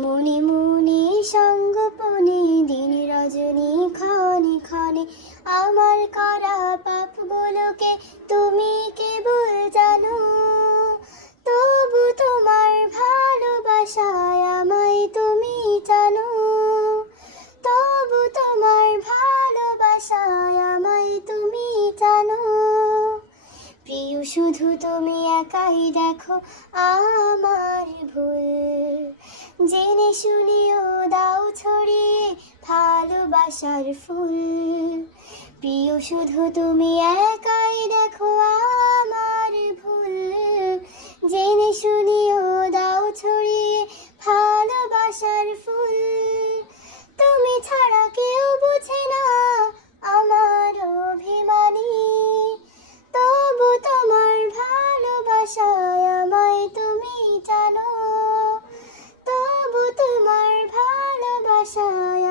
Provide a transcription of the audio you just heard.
মনে মনে সঙ্গোপনে দিন রজনী ক্ষণে ক্ষণে আমার করা পাপগুলোকে তুমি কেবল জানো। তবু তোমার ভালোবাসায় আমায় তুমি জানো। তবু তোমার ভালোবাসায় আমায় তুমি জানো। প্রিয় শুধু তুমি একাই দেখো আমার ভুল, জেনে শুনেও দাও ছড়িয়ে ভালোবাসার ফুল। প্রিয় শুধু তুমি একাই দেখো আমার ভুল, জেনে শুনেও দাও ছড়িয়ে ভালোবাসার ফুল। তুমি ছাড়া কেউ বোঝে না আমার অভিমানী, তবু তোমার ভালোবাসায় আমায় তুমি জানো। তবু তোমার ভালোবাসায়